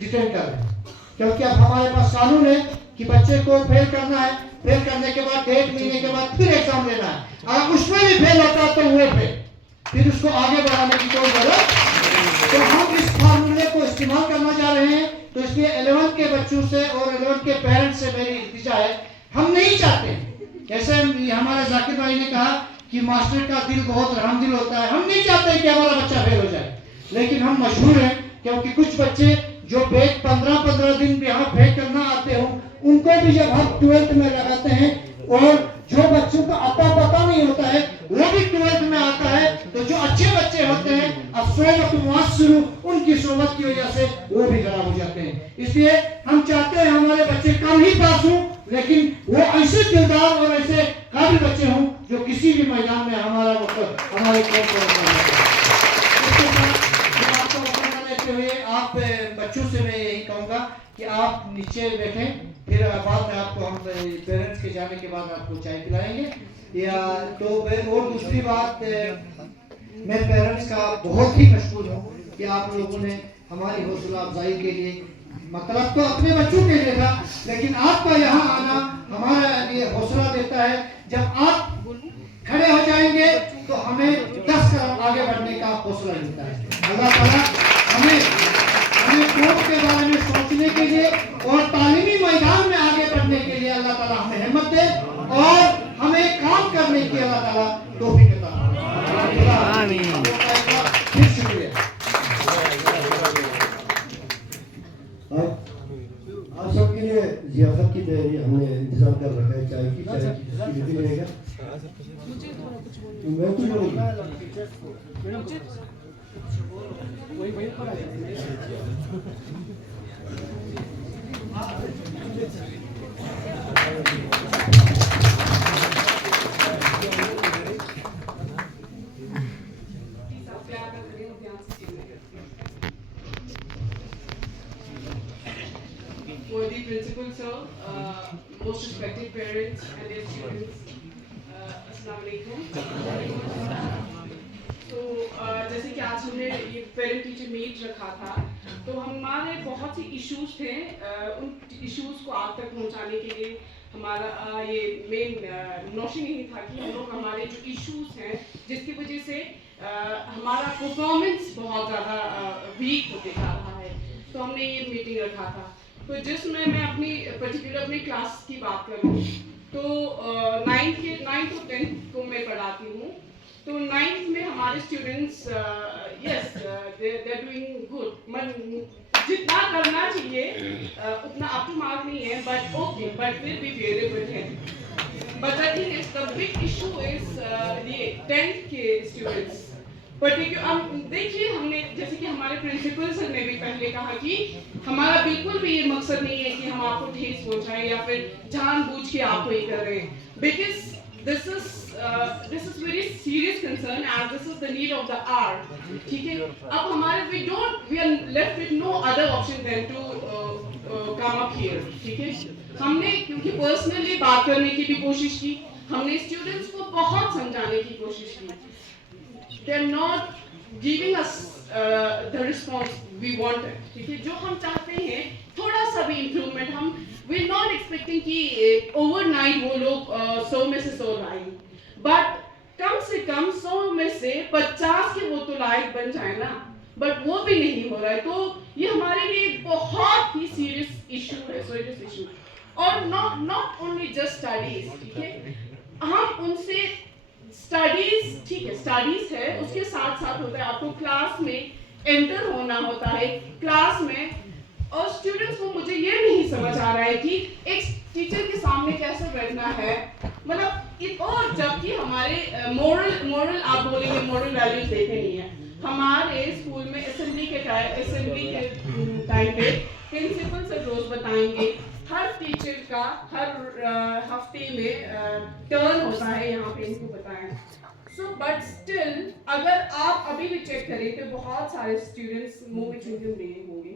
Detain कर रहे हैं, क्योंकि अब हमारे पास कानून है कि बच्चे को फेल करना है, फेल करने के बाद 1 महीने के बाद फिर एग्जाम लेना है, अगर उसमें भी फेल होता है तो वो फेल, फिर उसको आगे बढ़ाने की कोई जरूरत। तो हम इस फार्मूले को इस्तेमाल करना चाह रहे हैं, तो इसलिए 11th के बच्चों से और 11th के पेरेंट्स से मेरी इल्तिजा है, हम नहीं चाहते, जैसे हमारे जाकिर भाई ने कहा कि मास्टर का दिल बहुत रहमदिल होता है, हम नहीं चाहते कि हमारा बच्चा फेल हो जाए, लेकिन हम मजबूर हैं, क्योंकि कुछ बच्चे जो बैच 15-15 दिन यहाँ फेल करना आते हो, उनको भी जब हम 12th में लगाते हैं, और जो बच्चों को अता पता नहीं होता है वो भी 12th में आता है, तो जो अच्छे बच्चे होते हैं उनकी सोबत की वजह से वो भी खराब हो जाते हैं। इसलिए हम चाहते हैं हमारे बच्चे कम ही पास हों, लेकिन वो ऐसे किरदार और ऐसे काबिल बच्चे हों जो किसी भी मैदान में हमारे कौम को लेते हुए आप बच्चों से मैं यही कहूँगा कि आप नीचे बैठें, फिर बाद में आपको हम पेरेंट्स के जाने के बाद आपको चाय पिलाएंगे, या तो और दूसरी बात, मैं पेरेंट्स का बहुत ही मशहूर हूँ कि आप लोगों ने हमारी हौसला अफजाई के लिए, मतलब तो अपने बच्चों के लिए था, लेकिन आपका यहाँ आना हमारा लिए हौसला देता है। जब आप खड़े हो जाएंगे तो हमें 10 कदम आगे बढ़ने का हौसला मिलता है। अल्लाह ताला हमें कोर्ट के बारे में सोचने के लिए और तालीमी मैदान में आगे बढ़ने के लिए अल्लाह ताला हमें हिम्मत दे, और हमें काम करने की अल्लाह ताला तौफीक अता फरमाए। आमीन। फिर शुक्रिया। आप सबके लिए ज़ियाफत की तैयारी हमने इंतजाम कर रखा है, चाय की भी रहेगा। मैं तो Worthy principal sir, most respected parents and their students, Assalamualaikum. तो जैसे कि आज हमने ये पेरेंट टीचर मीट रखा था, तो हमारे बहुत सी इश्यूज थे, उन इश्यूज को आप तक पहुंचाने के लिए हमारा ये मेन नोशन यही था कि हम लोग हमारे जो इश्यूज हैं जिसकी वजह से हमारा परफॉर्मेंस बहुत ज़्यादा वीक होते जा रहा है, तो हमने ये मीटिंग रखा था। तो जिसमें मैं अपनी पर्टिकुलर अपनी क्लास की बात करूँ तो 9th और 10th को मैं पढ़ाती हूँ। तो 9th में हमारे students yes they are doing good, जितना करना चाहिए उतना अप टू मार्क नहीं है, बट ओके, बट फिर भी वेरी गुड है। But I think the big issue is ये 10th के स्टूडेंट्स पर्टिकुलर। अब देखिए, हमने जैसे कि हमारे प्रिंसिपल सर ने भी पहले कहा कि हमारा बिल्कुल भी ये मकसद नहीं है कि हम आपको ठेस पहुंचाएं या फिर जानबूझ के आपको ये कर रहे हैं, because this is very serious concern and this is the need of the hour, ठीक है। अब हमारे we are left with no other option than to come up here, ठीक है। हमने क्योंकि पर्सनली बात करने की भी कोशिश की, हमने स्टूडेंट्स को बहुत समझाने की कोशिश की, they are not giving us the response we wanted, ठीक है। जो हम चाहते हैं थोड़ा सा भी इम्प्रूवमेंट, हम we are not expecting कि ओवरनाइट वो लोग 100 में से 100 लाएंगे, बट कम से कम 100 में से 50 के वो तो लायक बन जाए ना, बट वो भी नहीं हो रहा है। तो ये हमारे लिए बहुत ही सीरियस इशू है, सीरियस इशू। और नॉट ओनली जस्ट स्टडीज, ठीक है, हम उनसे स्टडीज, ठीक है, स्टडीज है, उसके साथ साथ होता है आपको क्लास में एंटर होना होता है क्लास में, और स्टूडेंट्स को मुझे ये नहीं समझ आ रहा है कि एक टीचर के सामने कैसे बैठना है, मतलब और जबकि हमारे मोरल आप बोलेंगे मोरल वैल्यूज देखे नहीं है। हमारे स्कूल में असेंबली के टाइम पे प्रिंसिपल सर रोज बताएंगे, हर टीचर का हर हफ्ते में टर्न होता है, यहाँ पे इनको बताएं। सो बट स्टिल अगर आप अभी भी चेक करें तो बहुत सारे स्टूडेंट्स मुंह में च्युइंगम लिए होंगे,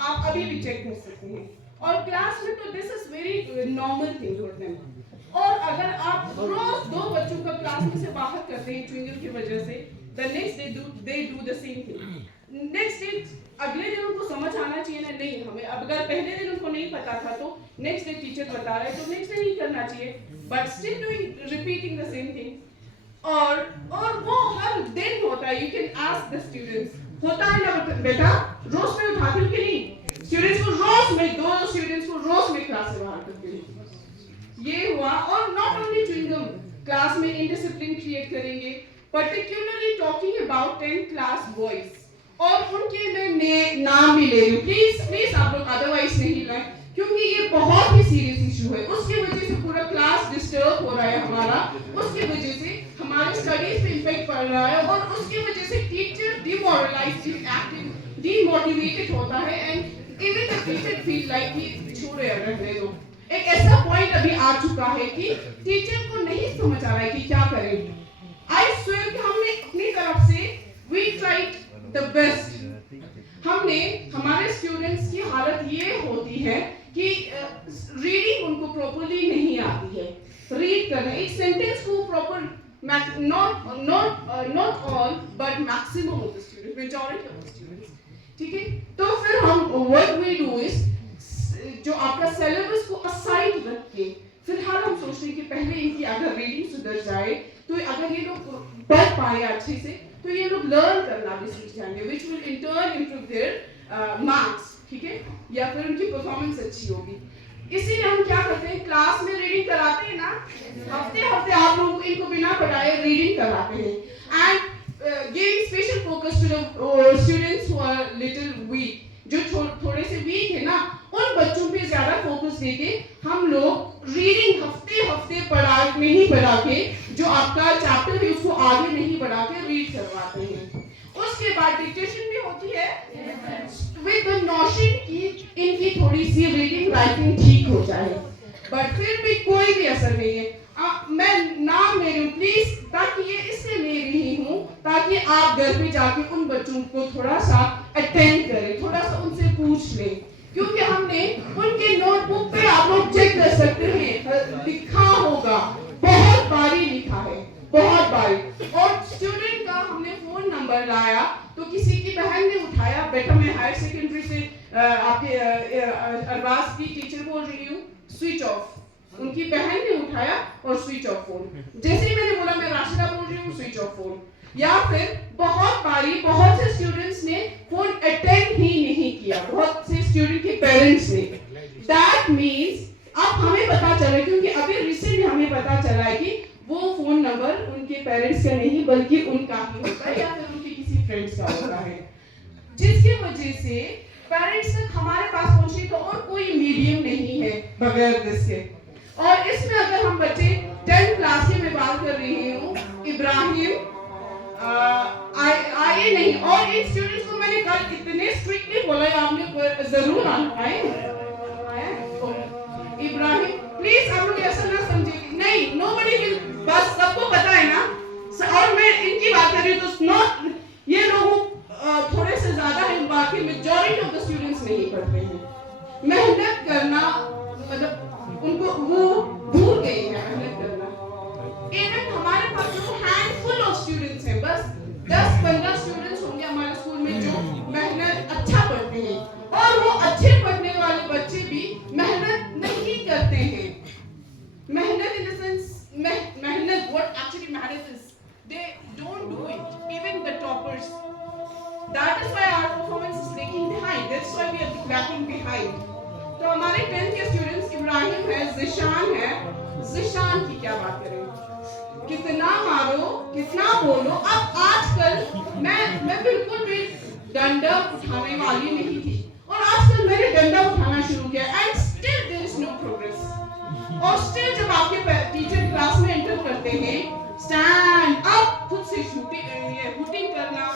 आप अभी भी चेक कर सकते हैं। और क्लास में तो this is very normal thing for them. और अगर आप रोज 2 बच्चों का क्लास में से बाहर करते हैं च्युइंगम की वजह से, the next day they do the same thing. Next day अगले दिन उनको समझ आना हमें। अब अगर पहले दिन उनको नहीं पता था तो नेक्स्ट डे टीचर बता रहे तो नेक्स्ट डे नहीं करना चाहिए, but still doing repeating the same thing. और वो हर दिन होता है। You can ask the students, होता है ना बेटा, रोज में उठाती हूँ कि नहीं स्टूडेंट्स को, रोज में 2 स्टूडेंट्स को रोज में क्लास से बाहर करती हूँ। ये हुआ। और नॉट ओनली च्युइंगम, क्लास में इनडिसिप्लिन क्रिएट करेंगे, particularly talking about 10th class boys, और उनके मैं नाम भी ले रही हूँ। प्लीज आप लोग अदरवाइज नहीं लाएं, क्योंकि ये बहुत ही सीरियस इशू है। उसकी वजह से पूरा क्लास डिस्टर्ब हो रहा है हमारा, उसकी वजह से हमारे स्टडीज पे इफेक्ट पड़ रहा है, और उसकी वजह से टीचर डीमोटिवेटेड होता है, and even the teacher feel like कि छोड़े रहने दो। एक ऐसा पॉइंट अभी आ चुका है कि टीचर को नहीं समझ आ रहा है कि क्या करें। आई स्वेयर कि हमने अपनी तरफ से वी ट्राइड द बेस्ट। हमने, हमारे स्टूडेंट्स की हालत ये होती है कि रीडिंग उनको प्रॉपर्ली नहीं आती है। रीड करना एक सेंटेंस को proper, not all but maximum of the students, majority of the students, ठीक है। तो फिर हम what we do is, जो आपका सिलेबस को असाइड रख के फिलहाल हम सोचते हैं कि पहले इनकी अगर रीडिंग सुधर जाए तो अगर ये लोग पढ़ पाए अच्छे से तो ये लोग लर्न करना भी सीख जाएंगे, which will in turn improve their marks, ठीक है, या फिर उनकी परफॉर्मेंस अच्छी होगी। इसीलिए हम क्या करते हैं, क्लास में रीडिंग कराते हैं ना, हफ्ते हफ्ते आप लोग इनको बिना पढ़ाए रीडिंग कराते हैं, and giving special focus to the students who are little weak, जो थोड़े से वीक है ना, उन बच्चों पे ज्यादा फोकस देके हम लोग रीडिंग हफ्ते हफ्ते नहीं पढ़ा के जो आपका चैप्टर है उसको आगे नहीं बढ़ा के रीड करवाते हैं। उसके बाद डिक्टेशन भी होती है विद द नोशन कि इनकी थोड़ी सी रीडिंग राइटिंग ठीक हो जाए, बट फिर भी कोई भी असर नहीं है। मैं नाम ले रही हूँ प्लीज, ताकि ये इसलिए ले रही हूँ ताकि आप घर पे जाके उन बच्चों को थोड़ा सा अटेंड करें, थोड़ा सा उनसे पूछ लें, क्योंकि हमने उनके नोटबुक पे आप लोग चेक कर सकते हैं, लिखा होगा, बहुत बारी लिखा है, बहुत बारी। और स्टूडेंट का हमने फोन नंबर लाया तो किसी की बहन ने उठाया, बेटा मैं हायर सेकेंडरी से आपके अरबाज की टीचर बोल रही हूँ, स्विच ऑफ। उनकी बहन ने उठाया और स्विच ऑफ फोन। जैसे ही मैंने बोला मैं राशिदा बोल रही हूँ, स्विच ऑफ फोन। या फिर बहुत बारी बहुत से स्टूडेंट्स ने फोन अटेंड ही नहीं किया, बहुत से स्टूडेंट के पेरेंट्स ने। दैट मींस अब हमें पता चला, क्योंकि अभी रिसेंटली हमें पता चला है कि वो फोन नंबर उनके पेरेंट्स का नहीं बल्कि उनका ही होता है या फिर उनके किसी फ्रेंड्स का होता है, जिसकी वजह से पेरेंट्स तक हमारे पास पहुंचने का और कोई मीडियम नहीं है बगैर इसके। और इसमें अगर हम बच्चे 10th क्लास की मैं बात कर रही हूँ, इब्राहिम आए नहीं, और इन स्टूडेंट्स को मैंने कल इतने स्ट्रिक्टली बोला है, आपने जरूर आए। इब्राहिम प्लीज आप लोग ऐसा ना समझिए, नहीं नोबडी विल, बस सबको पता है ना। और मैं इनकी बात कर रही हूँ तो नॉट, ये लोग थोड़े से ज्यादा है, बाकी मेजॉरिटी ऑफ द स्टूडेंट्स नहीं पढ़ते हैं। मेहनत करना मतलब उनको वो भूल गई है मेहनत करना। इवन हमारे पास जो हैंडफुल ऑफ स्टूडेंट्स हैं, बस 10-15 स्टूडेंट्स होंगे हमारे स्कूल में जो मेहनत अच्छा पढ़ते हैं, और वो अच्छे पढ़ने वाले बच्चे भी मेहनत नहीं करते हैं। मेहनत इन द सेंस मेहनत, what actually matters is they don't do it, even the toppers. That is why our performance is lagging behind, that's why we are lagging behind. तो हमारे 10th के स्टूडेंट्स इब्राहिम है, जिशान है, जिशान की क्या बात करें, कितना मारो कितना बोलो। अब आजकल मैं बिल्कुल भी डंडा उठाने वाली नहीं थी, और आजकल मैंने डंडा उठाना शुरू किया, and still there is no progress. और स्टिल जब आपके टीचर क्लास में एंटर करते हैं, स्टैंड अप, खुद से शूटिंग करना,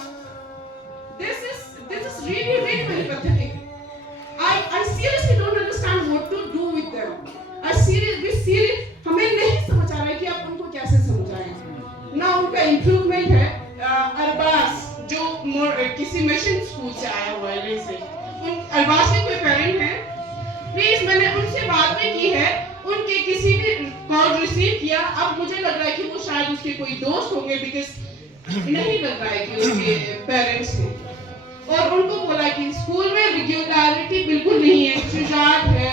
this is really very pathetic. I seriously don't understand what to do with them. हमें नहीं समझ आ रहा है कि आप उनको कैसे समझाएं। ना उनका इम्प्रूवमेंट है। अरबाज जो किसी मिशन स्कूल से आया हुआ है, से अरबाज के कोई पेरेंट है, प्लीज मैंने उनसे बात भी की है, उनके किसी ने कॉल रिसीव किया। अब मुझे लग रहा है कि वो शायद उसके कोई दोस्त होंगे, बिकॉज नहीं लग रहा है कि उसके पेरेंट्स ने, और उनको बोला कि स्कूल में रेगुलरिटी बिल्कुल नहीं है। शुजात है,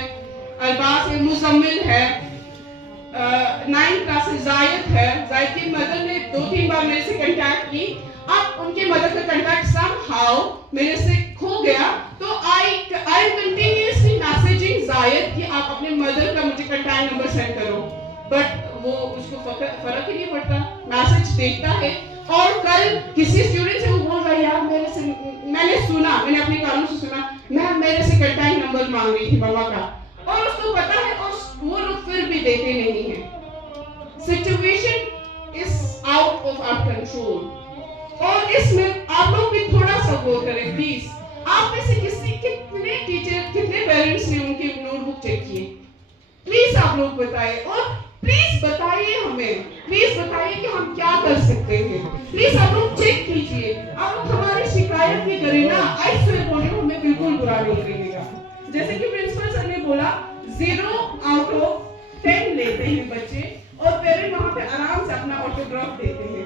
अरबाज है, मुजम्मिल है, 9th क्लास से जायद है। जायद की मदर ने 2-3 बार मेरे से कांटेक्ट की। अब उनके मदर का कांटेक्ट समहाउ मेरे से खो गया, तो आई कंटिन्यूअसली मैसेजिंग जायद कि आप अपने मदर का मुझे कांटेक्ट नंबर सेंड करो, बट वो उसको फर्क ही नहीं पड़ता, मैसेज देखता है। और कल किसी स्टूडेंट से वो बोल रहा है, यार मैंने अपने कानों से सुना, मैम मेरे से कांटेक्ट नंबर मांग रही थी मामा का, और उसको पता है और वो लोग फिर भी देते नहीं है। Situation is out of our control, और इसमें आप लोग भी थोड़ा सा गौर करें प्लीज। आप में से कितने टीचर, कितने पेरेंट्स ने उनके नोटबुक चेक किए? प्लीज आप लोग बताइए, और प्लीज बताइए हमें, प्लीज बताइए कि हम क्या कर सकते हैं। प्लीज आप लोग चेक कीजिए, आप लोग हमारी शिकायत भी करें ना। आई स्वेयर बोल रही हूँ, हमें बिल्कुल बुरा नहीं लगेगा। जैसे कि प्रिंसिपल सर ने बोला 0 आउट ऑफ 10 लेते हैं बच्चे, और पेरेंट वहाँ पे आराम से अपना ऑटोग्राफ देते हैं।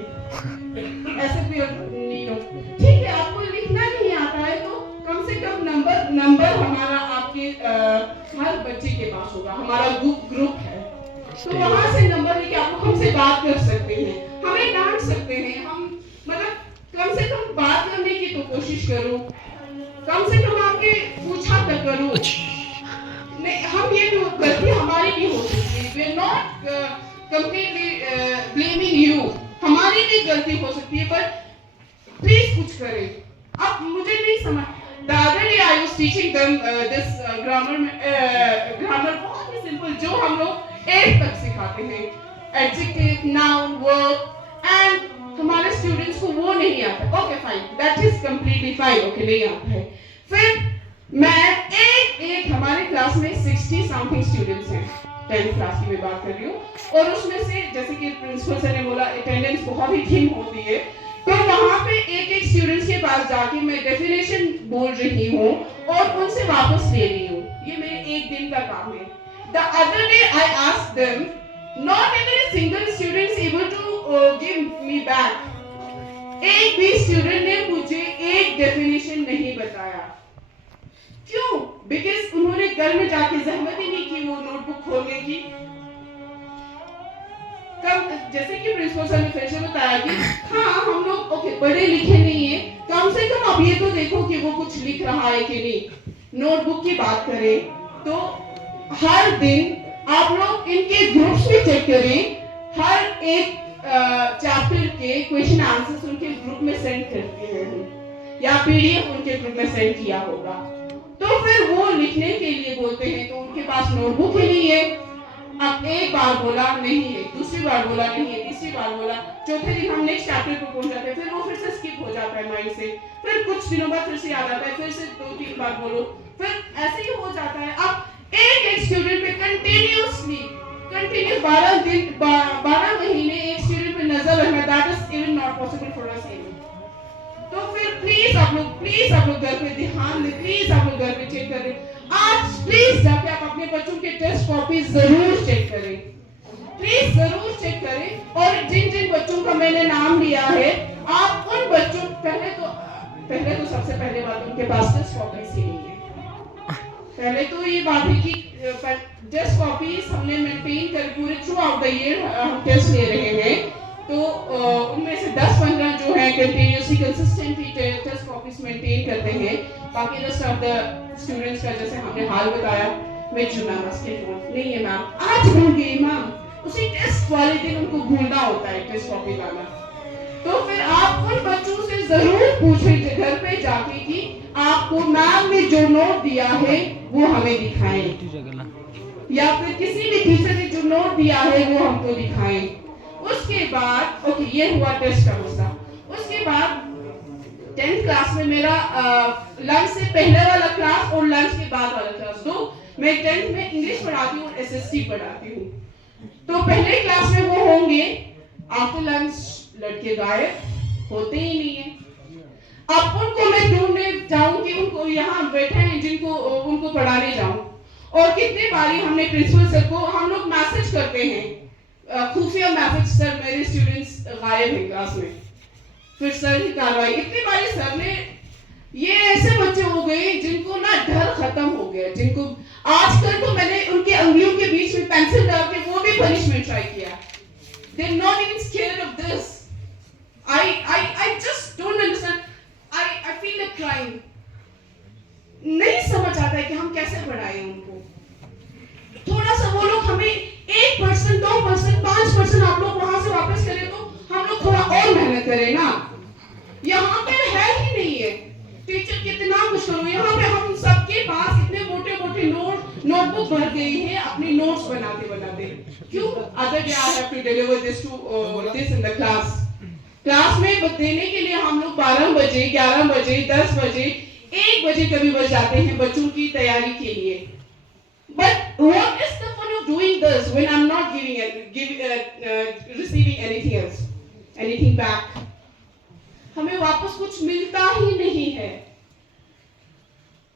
ऐसे भी नहीं हो, ठीक है, आपको लिखना नहीं आता है तो कम से कम नंबर हमारा आपके हर बच्चे के पास होगा, हमारा ग्रुप है, तो वहाँ से नंबर लेके आप लोग हमसे बात कर सकते हैं, हमें डांट सकते हैं। हम मतलब कम से कम बात करने की तो कोशिश करो, कम से कम आपके पूछा तक करो। नहीं, हम ये गलती हमारी भी हो सकती है, we are not completely blaming you, हमारी भी गलती हो सकती है, पर प्लीज कुछ करें। अब मुझे नहीं समझ, the other day I was teaching them this grammar बहुत ही सिंपल, जो हम लोग 8 तक सिखाते हैं, adjective, noun, verb, and हमारे स्टूडेंट्स को वो नहीं आता। Okay fine, that is completely fine, okay नहीं आता है। फिर मैं एक हमारे क्लास में 60 समथिंग स्टूडेंट्स हैं, 10th क्लास की मैं बात कर रही हूँ, और उसमें से जैसे कि प्रिंसिपल सर ने बोला अटेंडेंस बहुत ही कम होती है, तो वहाँ पे एक स्टूडेंट्स के पास जाके मैं डेफिनेशन बोल रही हूँ और उनसे वापस ले रही हूँ। ये मेरे एक दिन का काम है। The other day I asked them, not even a single student is able to give me back. एक भी स्टूडेंट ने मुझे एक डेफिनेशन नहीं बताया। क्यों? बिकॉज उन्होंने घर में जाके जहमत ही नहीं की वो नोटबुक खोलने की। जैसे कि प्रिंसिपल सर ने फिर से बताया कि हाँ हम लोग ओके पढ़े लिखे नहीं है, कम से कम आप ये तो देखो कि वो कुछ लिख रहा है कि नहीं। नोटबुक की बात करें तो हर दिन आप लोग इनके ग्रुप्स में चेक करें, हर एक चैप्टर के क्वेश्चन आंसर्स उनके ग्रुप में सेंड करते हैं या पीडीएफ उनके ग्रुप में सेंड किया होगा। तो फिर वो लिखने के लिए बोलते हैं तो उनके पास नोटबुक ही नहीं है। अब एक बार बोला नहीं है, दूसरी बार बोला नहीं है, तीसरी बार बोला, चौथे दिन हम नेक्स्ट चैप्टर पर पहुंच जाते हैं, फिर वो फिर से स्किप हो जाता है माइंड से, फिर कुछ दिनों बाद फिर से याद आता है, फिर से 2-3 बार बोलो, फिर ऐसे ही हो जाता है। अब एक स्टूडेंट पे कंटिन्यू 12 महीने एक स्टूडेंट पे नजर रखना, that is even not possible for us even. तो फिर प्लीज आप लोग घर पे ध्यान दें, प्लीज आप लोग घर पे चेक करें। आज प्लीज जाके आप अपने बच्चों के टेस्ट कॉपी जरूर चेक करें, प्लीज जरूर चेक करें। और जिन बच्चों का मैंने नाम लिया है, आप उन बच्चों पहले तो सबसे पहले बात उनके पास टेस्ट कॉपीज ही नहीं है। पहले तो ये बात है कि टेस्ट कॉपीज हमने मेंटेन कर पूरे थ्रू आउट द ईयर हम टेस्ट ले रहे हैं, तो उनमें से 10-15 जो है continuously consistently test copies maintain करते हैं। बाकी रेस्ट ऑफ द स्टूडेंट्स का जैसे हमने हाल बताया, मैं मैम उसके नहीं है मैम, आज भूल गई मैम, उसी टेस्ट वाले दिन उनको भूलना होता है टेस्ट कॉपी लाना। तो फिर आप उन बच्चों से जरूर पूछें घर पे जाके कि आपको मैम ने जो नोट दिया है वो हमें दिखाएं, या फिर किसी भी टीचर ने जो नोट दिया है वो हमको दिखाएं। उसके बाद ओके ये हुआ टेस्ट का मसला। उसके बाद 10th क्लास में मेरा लंच से पहले वाला क्लास और लंच के बाद वाला क्लास, तो मैं 10th में इंग्लिश पढ़ाती हूँ और एसएसटी पढ़ाती हूँ। तो पहले क्लास में वो होंगे, आफ्टर लंच लड़के गायब होते ही नहीं है। अब उनको मैं ढूंढने जाऊंगी, उनको यहाँ बैठे हैं जिनको उनको पढ़ाने जाऊं, और कितनी बारी हमने प्रिंसिपल सर को हम लोग मैसेज करते हैं, खुफिया मैसेज, सर मेरे स्टूडेंट्स गायब हैं क्लास में, फिर सर की कार्रवाई। इतनी बारी सर ने, ये ऐसे बच्चे हो गए जिनको ना आजकल तो मैंने उनके उंगलियों के बीच में पेंसिल डाल के वो भी पनिशमेंट ट्राई किया. They are not even scared of this. I just don't understand. I feel like crying. नहीं समझ आता है कि हम कैसे बढ़ाएं उनको. थोड़ा सा वो लोग हमें 1%, 2%, 5% आप लोग वहां से वापस करें तो हम लोग थोड़ा और मेहनत करें ना. यहाँ पे है ही नहीं है. टीचर कितना कुछ करो, यहाँ पे हम सबके पास इतने मोटे मोटे नोटबुक भर गई है अपनी नोट्स बनाते बनाते. क्यों? Other day I have to deliver this in the class में देने के लिए हम लोग 12 बजे, 11 बजे, 10 बजे, 1 बजे कभी बच जाते हैं बच्चों की तैयारी के लिए. But what is the fun of doing this when I'm not receiving anything else, anything back? हमें वापस कुछ मिलता ही नहीं है.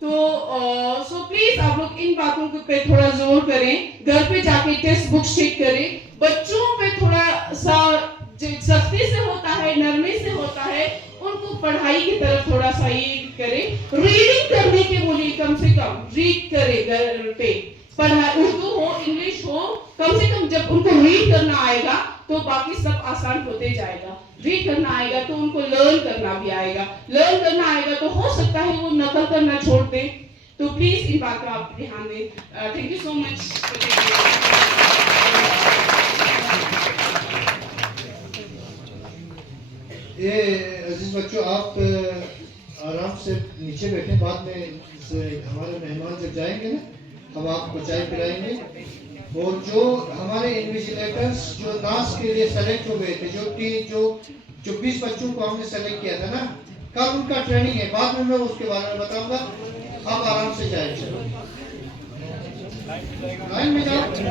तो सो प्लीज आप लोग इन बातों पे थोड़ा जोर करें. घर पे जाके टेक्स्ट बुक चेक करें. बच्चों पे थोड़ा सा सख्ती से होता है, नरमी से होता है, उनको पढ़ाई की तरफ थोड़ा सा ये करें. रीडिंग करने के बोलिए, कम से कम रीड करें घर पे. पढ़ाई उर्दू हो, इंग्लिश हो, कम से कम जब उनको रीड करना आएगा तो बाकी सब आसान होते जाएगा. रीड करना आएगा तो उनको लर्न करना भी आएगा. लर्न करना आएगा तो हो सकता है वो नकल करना छोड़ दें. तो प्लीज इन बात का आप ध्यान दें. Thank you so much. ये अजीज बच्चों, आप आराम से नीचे बैठे. बाद में हमारे मेहमान जब जाएंगे ना, हम आपको चाय पिलाएंगे. और जो हमारे इन्विजिलेटर्स जो नास के लिए सेलेक्ट हो गए थे, जो 20 बच्चों को हमने सेलेक्ट किया था ना, कल उनका ट्रेनिंग है. बाद में मैं उसके बारे में बताऊंगा. आप आराम से जाए, लाइन में जाओ.